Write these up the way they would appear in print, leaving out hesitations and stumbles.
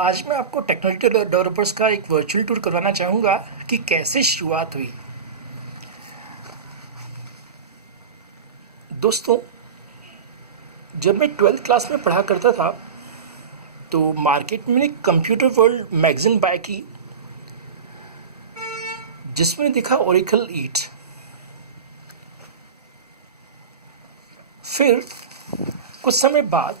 आज मैं आपको टेक्नोलॉजी डेवलपर्स का एक वर्चुअल टूर करवाना चाहूँगा कि कैसे शुरुआत हुई। दोस्तों, जब मैं 12th क्लास में पढ़ा करता था तो मार्केट में एक कंप्यूटर वर्ल्ड मैगज़ीन बाय की, जिसमें दिखा ओरेकल ईट। फिर कुछ समय बाद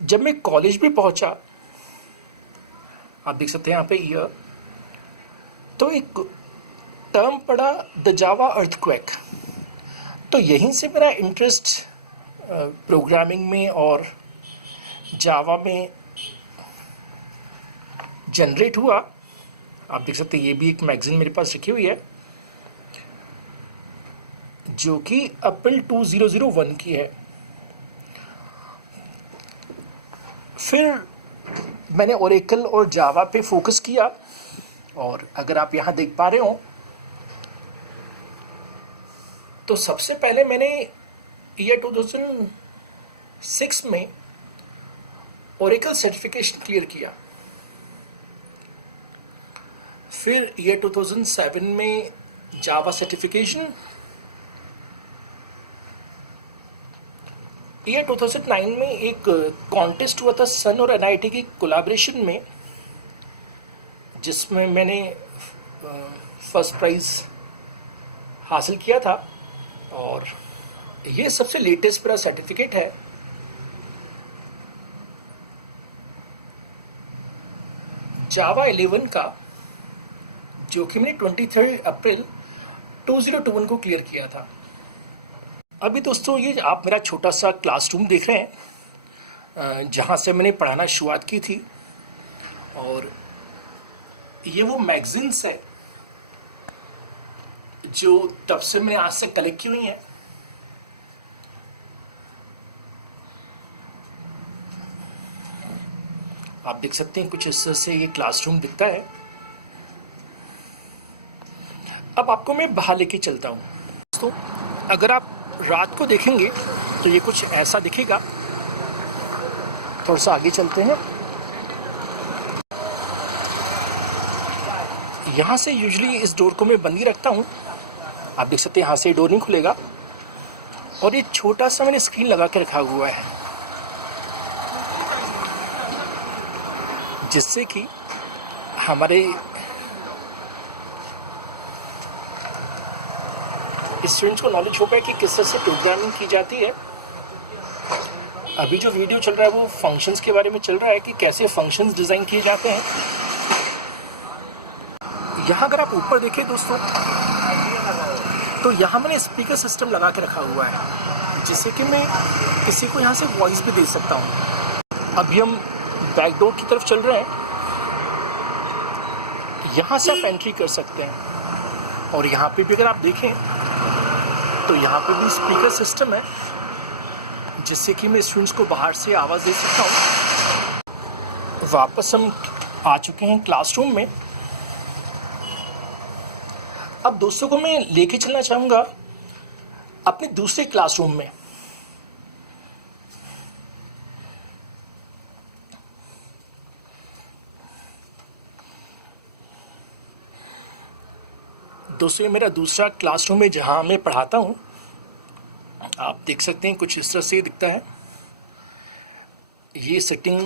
जब मैं कॉलेज में पहुंचा, आप देख सकते हैं यहाँ पे ईयर, तो एक टर्म पड़ा द जावा अर्थक्वेक। तो यहीं से मेरा इंटरेस्ट प्रोग्रामिंग में और जावा में जनरेट हुआ। आप देख सकते हैं ये भी एक मैगज़ीन मेरे पास रखी हुई है जो कि अप्रैल 2001 की है। फिर मैंने ओरेकल और जावा पे फोकस किया, और अगर आप यहाँ देख पा रहे हो तो सबसे पहले मैंने ईयर 2006 में ओरेकल सर्टिफिकेशन क्लियर किया। फिर ईयर 2007 में जावा सर्टिफिकेशन, ईयर 2009 में एक कॉन्टेस्ट हुआ था सन और एनआईटी की कोलैबोरेशन में, जिसमें मैंने फर्स्ट प्राइज़ हासिल किया था, और ये सबसे लेटेस्ट मेरा सर्टिफिकेट है। जावा 11 का, जो कि मैंने 23 अप्रैल 2021 को क्लियर किया था। अभी दोस्तों ये आप मेरा छोटा सा क्लासरूम देख रहे हैं जहाँ से मैंने पढ़ाना शुरुआत की थी, और ये वो मैगज़ीन्स है जो तब से मैंने आज तक कलेक्ट की हुई हैं। आप देख सकते हैं कुछ इस तरह से ये क्लासरूम दिखता है। अब आपको मैं बाहर लेके चलता हूँ। दोस्तों, अगर आप रात को देखेंगे तो ये कुछ ऐसा दिखेगा। थोड़ा सा आगे चलते हैं। यहाँ से यूजुअली इस डोर को मैं बंद ही रखता हूँ। आप देख सकते हैं यहाँ से डोर नहीं खुलेगा, और ये छोटा सा मैंने स्क्रीन लगा के रखा हुआ है, जिससे कि हमारे स्टूडेंट्स को नॉलेज हो पाए कि किस तरह से प्रोग्रामिंग की जाती है। अभी जो वीडियो चल रहा है वो फंक्शंस के बारे में चल रहा है कि कैसे फंक्शंस डिज़ाइन किए जाते हैं। यहाँ अगर आप ऊपर देखें दोस्तों, तो यहाँ मैंने स्पीकर सिस्टम लगा के रखा हुआ है, जिससे कि मैं किसी को यहाँ से वॉइस भी दे सकता हूँ। अभी हम बैक डोर की तरफ चल रहे हैं। यहाँ से आप एंट्री कर सकते हैं, और यहाँ पे भी अगर आप देखें तो यहाँ पे भी स्पीकर सिस्टम है, जिससे कि मैं स्टूडेंट्स को बाहर से आवाज़ दे सकता हूँ। वापस हम आ चुके हैं क्लासरूम में। अब दोस्तों को मैं लेके चलना चाहूँगा अपने दूसरे क्लासरूम में। दोस्तों, ये मेरा दूसरा क्लासरूम है जहाँ मैं पढ़ाता हूँ। आप देख सकते हैं कुछ इस तरह से दिखता है। ये सेटिंग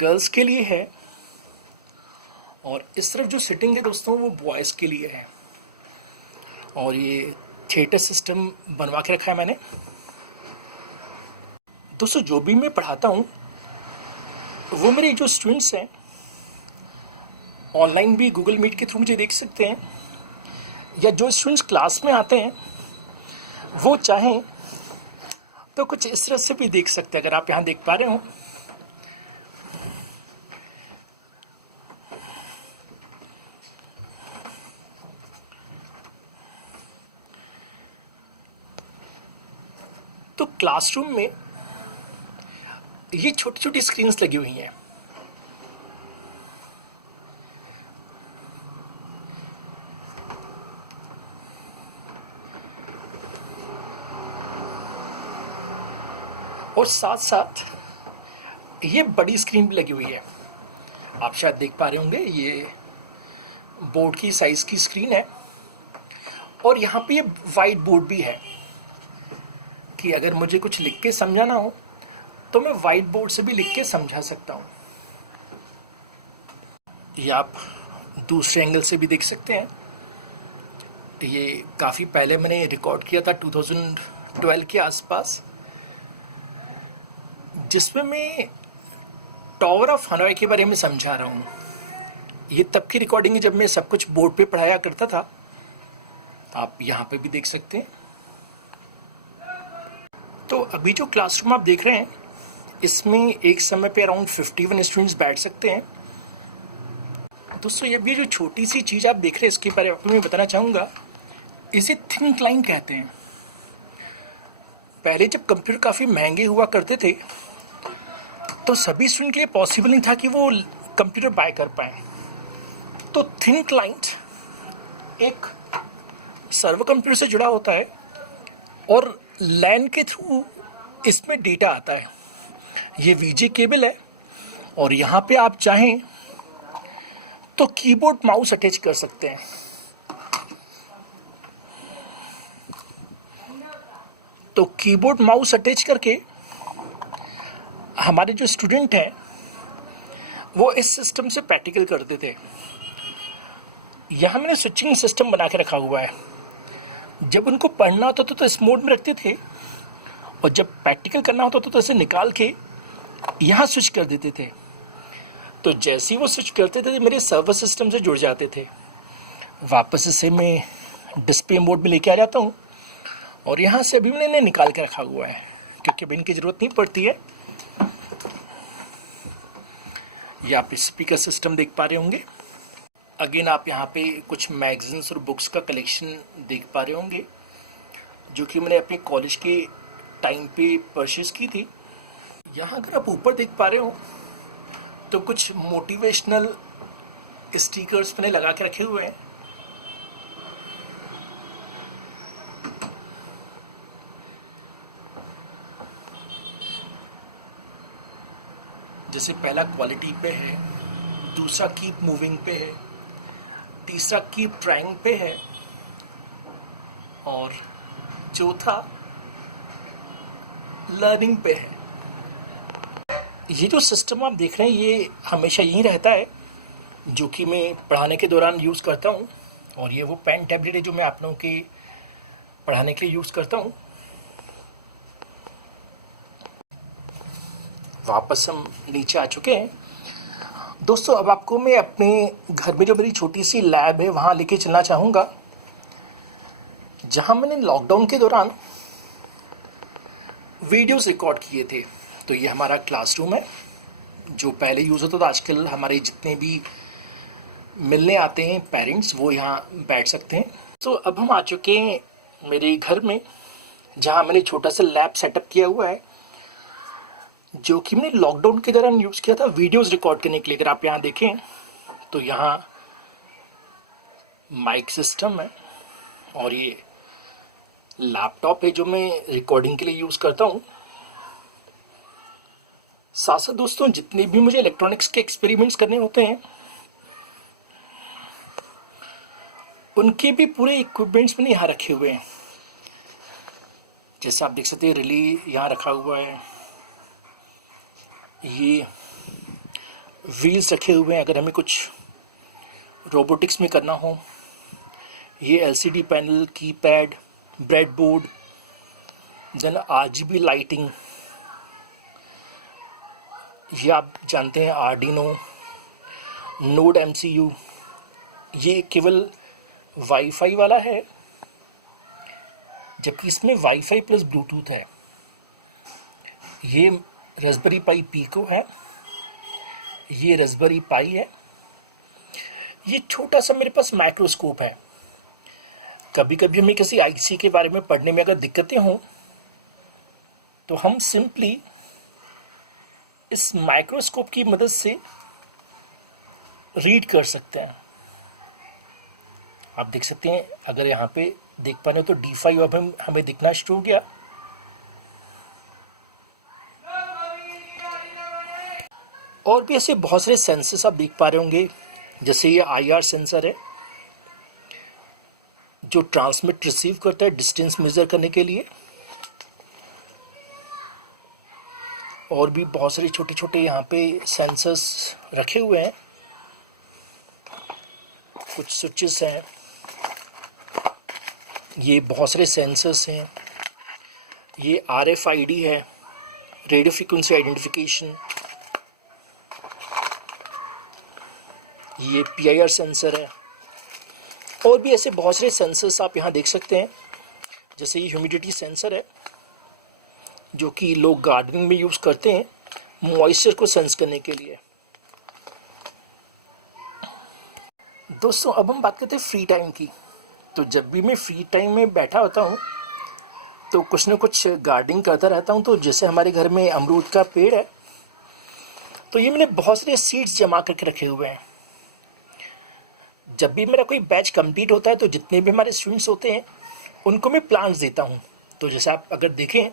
गर्ल्स के लिए है, और इस तरफ जो सेटिंग है दोस्तों वो बॉयज़ के लिए है। और ये थिएटर सिस्टम बनवा के रखा है मैंने। दोस्तों, जो भी मैं पढ़ाता हूँ वो मेरे जो स्टूडेंट्स हैं ऑनलाइन भी गूगल मीट के थ्रू मुझे देख सकते हैं, या जो स्टूडेंट्स क्लास में आते हैं वो चाहें तो कुछ इस तरह से भी देख सकते हैं। अगर आप यहाँ देख पा रहे हो, तो क्लासरूम में ये छोटी छोटी स्क्रीन्स लगी हुई हैं। और साथ साथ ये बड़ी स्क्रीन भी लगी हुई है। आप शायद देख पा रहे होंगे, ये बोर्ड की साइज़ की स्क्रीन है। और यहाँ पे ये वाइट बोर्ड भी है कि अगर मुझे कुछ लिख के समझाना हो तो मैं वाइट बोर्ड से भी लिख के समझा सकता हूँ। ये आप दूसरे एंगल से भी देख सकते हैं। ये काफ़ी पहले मैंने रिकॉर्ड किया था 2012 के आसपास, जिसमें मैं टावर ऑफ हनोई के बारे में समझा रहा हूँ। ये तब की रिकॉर्डिंग है जब मैं सब कुछ बोर्ड पे पढ़ाया करता था। आप यहाँ पे भी देख सकते हैं। तो अभी जो क्लासरूम आप देख रहे हैं, इसमें एक समय पे अराउंड 51 स्टूडेंट्स बैठ सकते हैं। दोस्तों, ये भी जो छोटी सी चीज़ आप देख रहे हैं, इसके बारे में मैं बताना चाहूँगा। इसे थिन क्लाइन कहते हैं। पहले जब कंप्यूटर काफ़ी महंगे हुआ करते थे तो सभी स्टूडेंट के लिए पॉसिबल नहीं था कि वो कंप्यूटर बाय कर पाए। तो थिन क्लाइंट एक सर्वर कंप्यूटर से जुड़ा होता है और लैन के थ्रू इसमें डेटा आता है। ये वीजे केबल है और यहाँ पे आप चाहें तो कीबोर्ड माउस अटैच कर सकते हैं। तो कीबोर्ड माउस अटैच करके हमारे जो स्टूडेंट हैं वो इस सिस्टम से प्रैक्टिकल करते थे। यहाँ मैंने स्विचिंग सिस्टम बना के रखा हुआ है। जब उनको पढ़ना होता था तो इस मोड में रखते थे, और जब प्रैक्टिकल करना होता था तो इसे निकाल के यहाँ स्विच कर देते थे। तो जैसे ही वो स्विच करते थे मेरे सर्वर सिस्टम से जुड़ जाते थे। वापस इसे मैं डिस्प्ले मोड में लेके आ जाता हूँ और यहाँ से अभी मैंने इन्हें निकाल के रखा हुआ है क्योंकि अभी इनकी ज़रूरत नहीं पड़ती है। ये आप स्पीकर सिस्टम देख पा रहे होंगे। अगेन आप यहाँ पे कुछ मैगजीन्स और बुक्स का कलेक्शन देख पा रहे होंगे जो कि मैंने अपने कॉलेज के टाइम पे परचेज की थी। यहाँ अगर आप ऊपर देख पा रहे हो तो कुछ मोटिवेशनल स्टिकर्स मैंने लगा के रखे हुए हैं। जैसे पहला क्वालिटी पे है, दूसरा कीप मूविंग पे है, तीसरा कीप ट्राइंग पे है और चौथा लर्निंग पे है। ये जो सिस्टम आप देख रहे हैं ये हमेशा यही रहता है जो कि मैं पढ़ाने के दौरान यूज़ करता हूँ। और ये वो पेन टैबलेट है जो मैं आप लोगों के पढ़ाने के लिए यूज़ करता हूँ। वापस हम नीचे आ चुके हैं। दोस्तों, अब आपको मैं अपने घर में जो मेरी छोटी सी लैब है वहाँ लेके चलना चाहूँगा, जहाँ मैंने लॉकडाउन के दौरान वीडियोस रिकॉर्ड किए थे। तो ये हमारा क्लासरूम है जो पहले यूज़ होता था। आजकल हमारे जितने भी मिलने आते हैं पेरेंट्स वो यहाँ बैठ सकते हैं। तो अब हम आ चुके हैं मेरे घर में, जहाँ मैंने छोटा सा लैब सेटअप किया हुआ है जो कि मैंने लॉकडाउन के दौरान यूज़ किया था वीडियोस रिकॉर्ड करने के लिए। अगर आप यहाँ देखें तो यहाँ माइक सिस्टम है और ये लैपटॉप है जो मैं रिकॉर्डिंग के लिए यूज़ करता हूँ। साथ साथ दोस्तों, जितने भी मुझे इलेक्ट्रॉनिक्स के एक्सपेरिमेंट्स करने होते हैं उनके भी पूरे इक्विपमेंट्स मैंने यहाँ रखे हुए हैं। जैसे आप देख सकते हैं, रिले यहाँ रखा हुआ है, ये व्हील्स रखे हुए हैं अगर हमें कुछ रोबोटिक्स में करना हो, ये LCD panel, keypad, breadboard, then RGB lighting, ये आप जानते हैं आर्डिनो, नोड एमसीयू। ये केवल वाईफाई वाला है जबकि इसमें वाईफाई प्लस ब्लूटूथ है। ये रास्पबेरी पाई पिको है, ये रास्पबेरी पाई है। ये छोटा सा मेरे पास माइक्रोस्कोप है। कभी कभी हमें किसी आईसी के बारे में पढ़ने में अगर दिक्कतें हों तो हम सिंपली इस माइक्रोस्कोप की मदद से रीड कर सकते हैं। आप देख सकते हैं, अगर यहाँ पे देख पा रहे हो तो D5 अब हमें दिखना शुरू हो गया। और भी ऐसे बहुत सारे सेंसर्स आप देख पा रहे होंगे, जैसे ये IR सेंसर है जो ट्रांसमिट रिसीव करता है डिस्टेंस मेजर करने के लिए। और भी बहुत सारे छोटे छोटे यहाँ पे सेंसर्स रखे हुए हैं, कुछ स्विचेस हैं, ये बहुत सारे सेंसर्स हैं, ये RFID है, रेडियो फ्रीक्वेंसी आइडेंटिफिकेशन, ये PIR सेंसर है। और भी ऐसे बहुत सारे सेंसर्स आप यहाँ देख सकते हैं, जैसे ये ह्यूमिडिटी सेंसर है जो कि लोग गार्डनिंग में यूज़ करते हैं मॉइस्चर को सेंस करने के लिए। दोस्तों अब हम बात करते हैं फ्री टाइम की। तो जब भी मैं फ्री टाइम में बैठा होता हूँ तो कुछ न कुछ गार्डनिंग करता रहता हूँ। तो जैसे हमारे घर में अमरूद का पेड़ है, तो ये मैंने बहुत सारे सीड्स जमा करके रखे हुए हैं। जब भी मेरा कोई बैच कंप्लीट होता है तो जितने भी हमारे स्टूडेंट्स होते हैं उनको मैं प्लांट्स देता हूँ। तो जैसे आप अगर देखें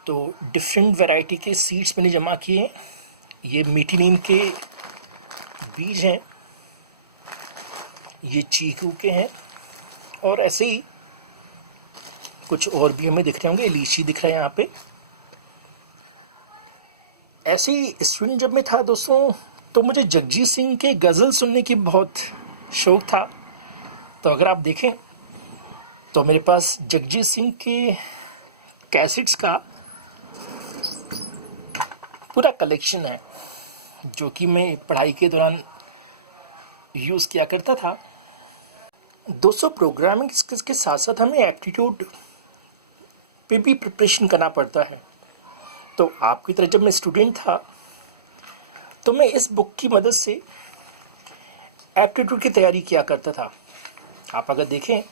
तो डिफरेंट वैरायटी के सीड्स मैंने जमा किए हैं। ये मीठी नीम के बीज हैं, ये चीकू के हैं, और ऐसे ही कुछ और भी हमें दिख रहे होंगे, लीची दिख रहा है यहाँ पे। ऐसे ही स्टूडेंट जब मैं था दोस्तों, तो मुझे जगजीत सिंह के गज़ल सुनने की बहुत शौक़ था। तो अगर आप देखें तो मेरे पास जगजीत सिंह के कैसेट्स का पूरा कलेक्शन है, जो कि मैं पढ़ाई के दौरान यूज़ किया करता था। दोस्तों प्रोग्रामिंग स्किल्स के साथ साथ हमें एप्टीट्यूड पे भी प्रिपरेशन करना पड़ता है। तो आपकी तरह जब मैं स्टूडेंट था तो मैं इस बुक की मदद से एप्टीट्यूड की तैयारी किया करता था। आप अगर देखें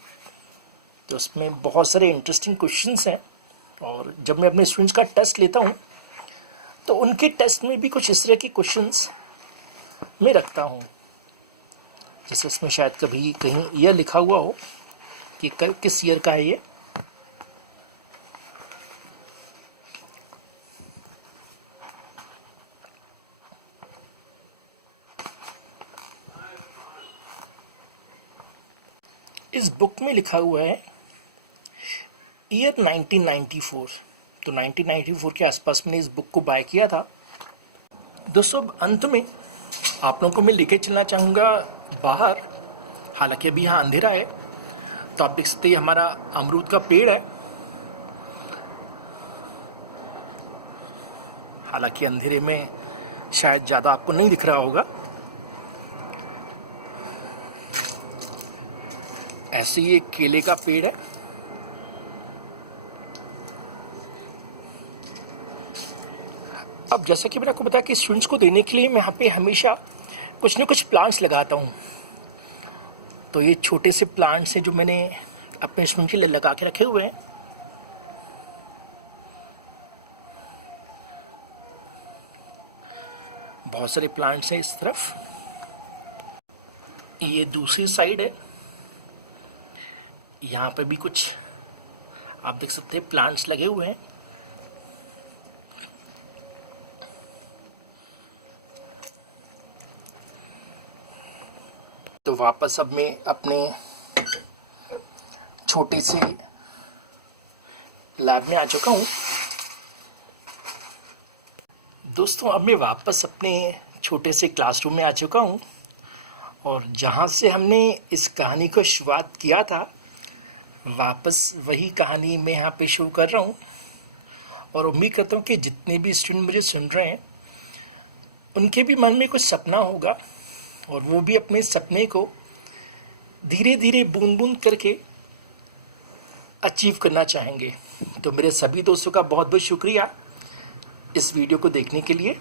तो उसमें बहुत सारे इंटरेस्टिंग क्वेश्चंस हैं, और जब मैं अपने स्टूडेंट्स का टेस्ट लेता हूँ तो उनके टेस्ट में भी कुछ इस तरह के क्वेश्चंस मैं रखता हूँ। जैसे इसमें शायद कभी कहीं ईयर लिखा हुआ हो कि किस ईयर का है ये। इस बुक में लिखा हुआ है ईयर 1994। तो 1994 के आसपास मैंने इस बुक को बाय किया था। दोस्तों अंत में आप लोगों को मैं लेके चलना चाहूँगा बाहर। हालांकि अभी यहाँ अंधेरा है, तो आप देख सकते हैं हमारा अमरूद का पेड़ है। हालांकि अंधेरे में शायद ज़्यादा आपको नहीं दिख रहा होगा। ऐसे ही एक केले का पेड़ है। अब जैसा कि मैंने आपको बताया कि स्टूडेंट्स को देने के लिए मैं यहाँ पे हमेशा कुछ न कुछ प्लांट्स लगाता हूँ। तो ये छोटे से प्लांट्स हैं जो मैंने अपने स्टूडेंट के लिए लगा के रखे हुए हैं। बहुत सारे प्लांट्स हैं इस तरफ। ये दूसरी साइड है, यहाँ पे भी कुछ आप देख सकते हैं प्लांट्स लगे हुए हैं। तो वापस अब मैं अपने छोटे से लैब में आ चुका हूँ। दोस्तों अब मैं वापस अपने छोटे से क्लासरूम में आ चुका हूँ, और जहाँ से हमने इस कहानी को शुरुआत किया था वापस वही कहानी मैं यहाँ पे शुरू कर रहा हूँ। और उम्मीद करता हूँ कि जितने भी स्टूडेंट मुझे सुन रहे हैं उनके भी मन में कुछ सपना होगा, और वो भी अपने सपने को धीरे धीरे बूंद बूंद करके अचीव करना चाहेंगे। तो मेरे सभी दोस्तों का बहुत बहुत शुक्रिया इस वीडियो को देखने के लिए।